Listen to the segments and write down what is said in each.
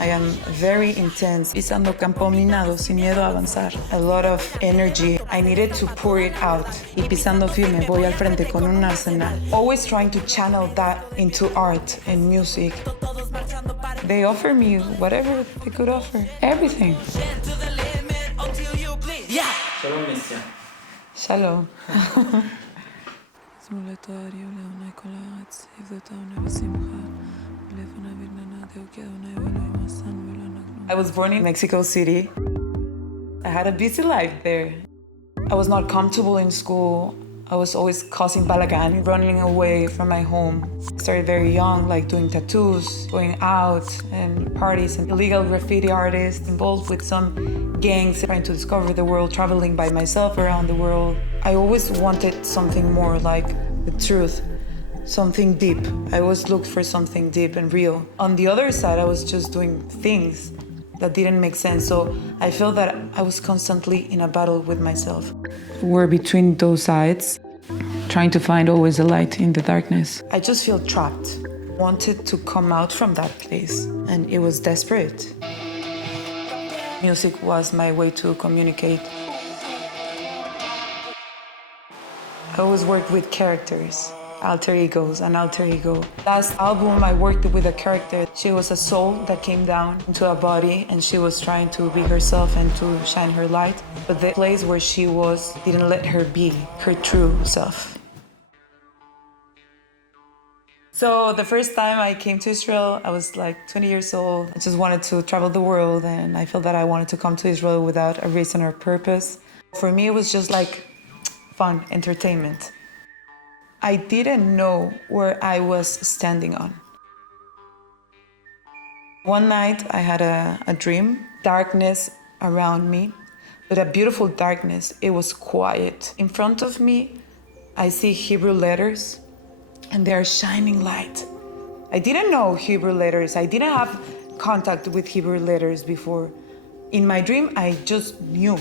I am very intense. Pisando campo minado, sin miedo a avanzar. A lot of energy. I needed to pour it out. Y pisando firme, voy al frente con un arsenal. Always trying to channel that into art and music. They offered me whatever they could offer. Everything. Shalom, Nesya. Shalom. I was born in Mexico City. I had a busy life there. I was not comfortable in school. I was always causing balagan, running away from my home. Started very young, like doing tattoos, going out and parties, and illegal graffiti artist, involved with some gangs, trying to discover the world, traveling by myself around the world. I always wanted something more, like the truth, something deep. I always looked for something deep and real. On the other side, I was just doing things that didn't make sense. So I felt that I was constantly in a battle with myself. We're between those sides, trying to find always a light in the darkness. I just feel trapped. Wanted to come out from that place, and it was desperate. Music was my way to communicate. I always worked with characters. Alter egos, an alter ego. Last album I worked with a character. She was a soul that came down into a body, and she was trying to be herself and to shine her light. But the place where she was didn't let her be her true self. So the first time I came to Israel, I was like 20 years old. I just wanted to travel the world, and I felt that I wanted to come to Israel without a reason or purpose. For me, it was just like fun, entertainment. I didn't know where I was standing on. One night I had a dream, darkness around me, but a beautiful darkness. It was quiet. In front of me, I see Hebrew letters, and they are shining light. I didn't know Hebrew letters. I didn't have contact with Hebrew letters before. In my dream, I just knew.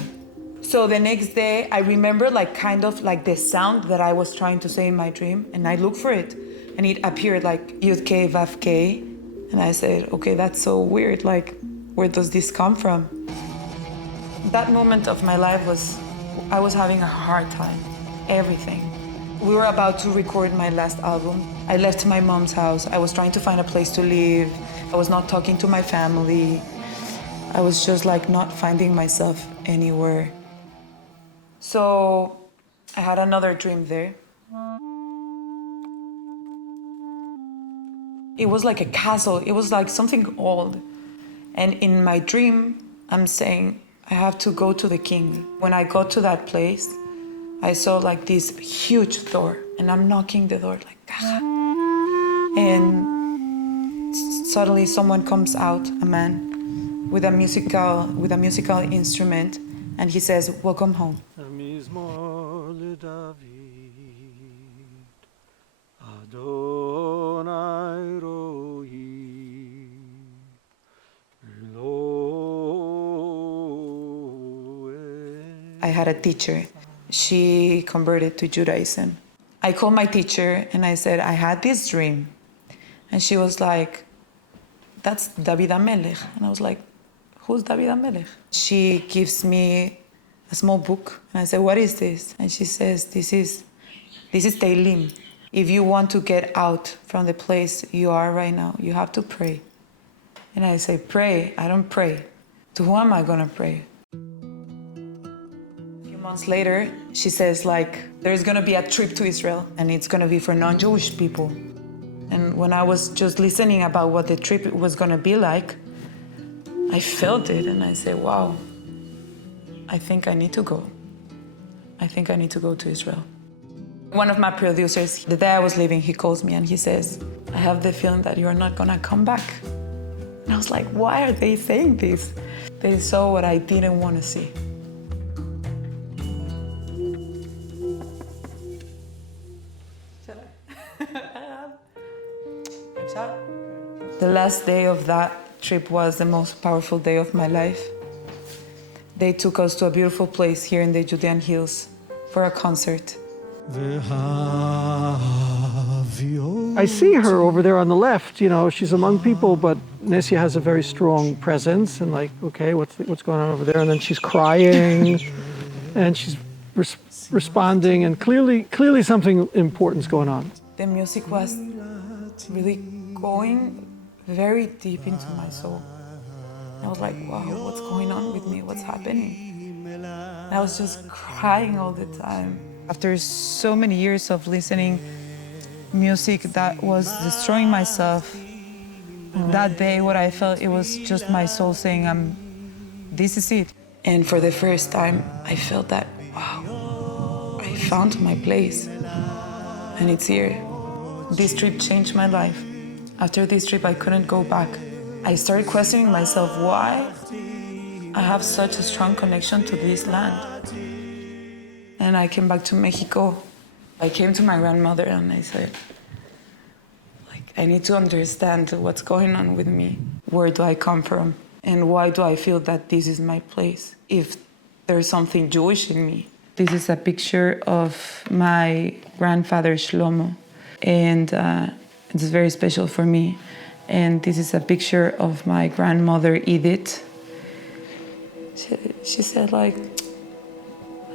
So the next day, I remember kind of the sound that I was trying to say in my dream, and I looked for it, and it appeared like Yud K Vav K, and I said, okay, that's so weird. Where does this come from? That moment of my life I was having a hard time. Everything. We were about to record my last album. I left my mom's house. I was trying to find a place to live. I was not talking to my family. I was just not finding myself anywhere. So I had another dream there. It was like a castle. It was like something old. And in my dream, I'm saying, I have to go to the king. When I got to that place, I saw this huge door, and I'm knocking the door caja. And suddenly someone comes out, a man, with a musical instrument, and he says, welcome home. I had a teacher. She converted to Judaism. I called my teacher and I said, I had this dream. And she was like, that's David HaMelech. And I was like, who's David HaMelech? She gives me a small book. And I said, what is this? And she says, this is Teilim. If you want to get out from the place you are right now, you have to pray. And I say, pray? I don't pray. To who am I going to pray? Months later, she says there's gonna be a trip to Israel, and it's gonna be for non-Jewish people. And when I was just listening about what the trip was gonna be like, I felt it, and I said, wow, I think I need to go. I think I need to go to Israel. One of my producers, the day I was leaving, he calls me and he says, I have the feeling that you're not gonna come back. And I was like, why are they saying this? They saw what I didn't want to see. The last day of that trip was the most powerful day of my life. They took us to a beautiful place here in the Judean hills for a concert. I see her over there on the left, you know, she's among people, but Nesya has a very strong presence and like, okay, what's going on over there? And then she's crying and she's responding and clearly something important's going on. The music was really going very deep into my soul. I was like, wow, what's going on with me? What's happening? And I was just crying all the time. After so many years of listening music that was destroying myself, that day what I felt, it was just my soul saying, this is it. And for the first time, I felt that, wow, I found my place and it's here. This trip changed my life. After this trip, I couldn't go back. I started questioning myself why I have such a strong connection to this land. And I came back to Mexico. I came to my grandmother and I said, I need to understand what's going on with me. Where do I come from? And why do I feel that this is my place? If there's something Jewish in me. This is a picture of my grandfather, Shlomo. And it's very special for me. And this is a picture of my grandmother, Edith. She said,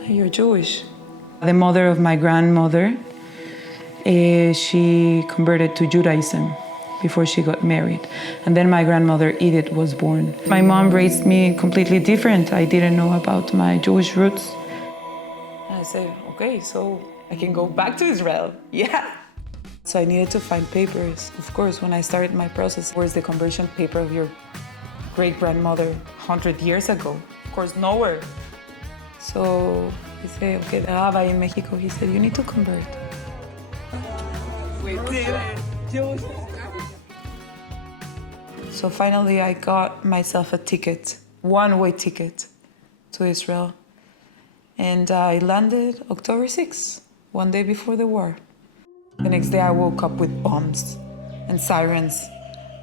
you're Jewish. The mother of my grandmother, she converted to Judaism before she got married. And then my grandmother, Edith, was born. My mom raised me completely different. I didn't know about my Jewish roots. And I said, okay, so I can go back to Israel. Yeah. So I needed to find papers. Of course, when I started my process, where's the conversion paper of your great-grandmother 100 years ago? Of course, nowhere. So he said, okay, the rabbi in Mexico, he said, you need to convert. So finally, I got myself a ticket, one-way ticket to Israel. And I landed October 6th, one day before the war. The next day I woke up with bombs and sirens.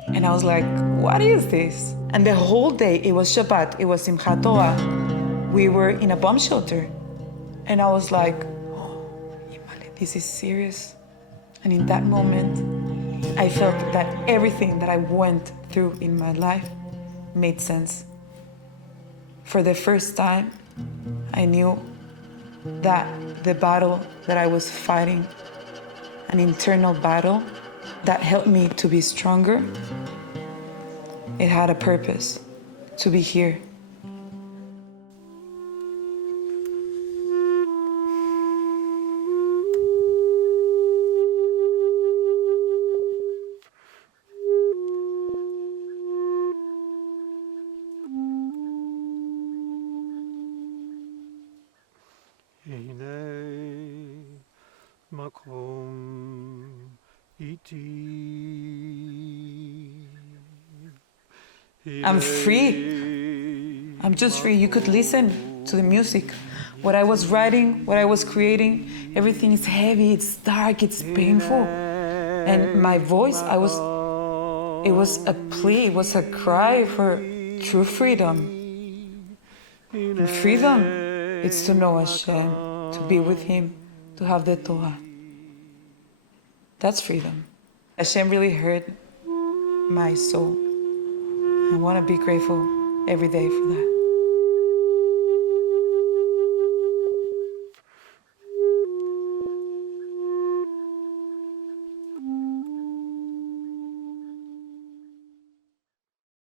And I was like, what is this? And the whole day, it was Shabbat, it was Simchat Torah. We were in a bomb shelter. And I was like, oh, this is serious. And in that moment, I felt that everything that I went through in my life made sense. For the first time, I knew that the battle that I was fighting, an internal battle that helped me to be stronger, it had a purpose, to be here. I'm free. I'm just free. You could listen to the music. What I was writing, what I was creating, everything is heavy, it's dark, it's painful. And my voice, it was a plea, it was a cry for true freedom. And freedom, it's to know Hashem, to be with Him, to have the Torah. That's freedom. Hashem really heard my soul. I want to be grateful every day for that.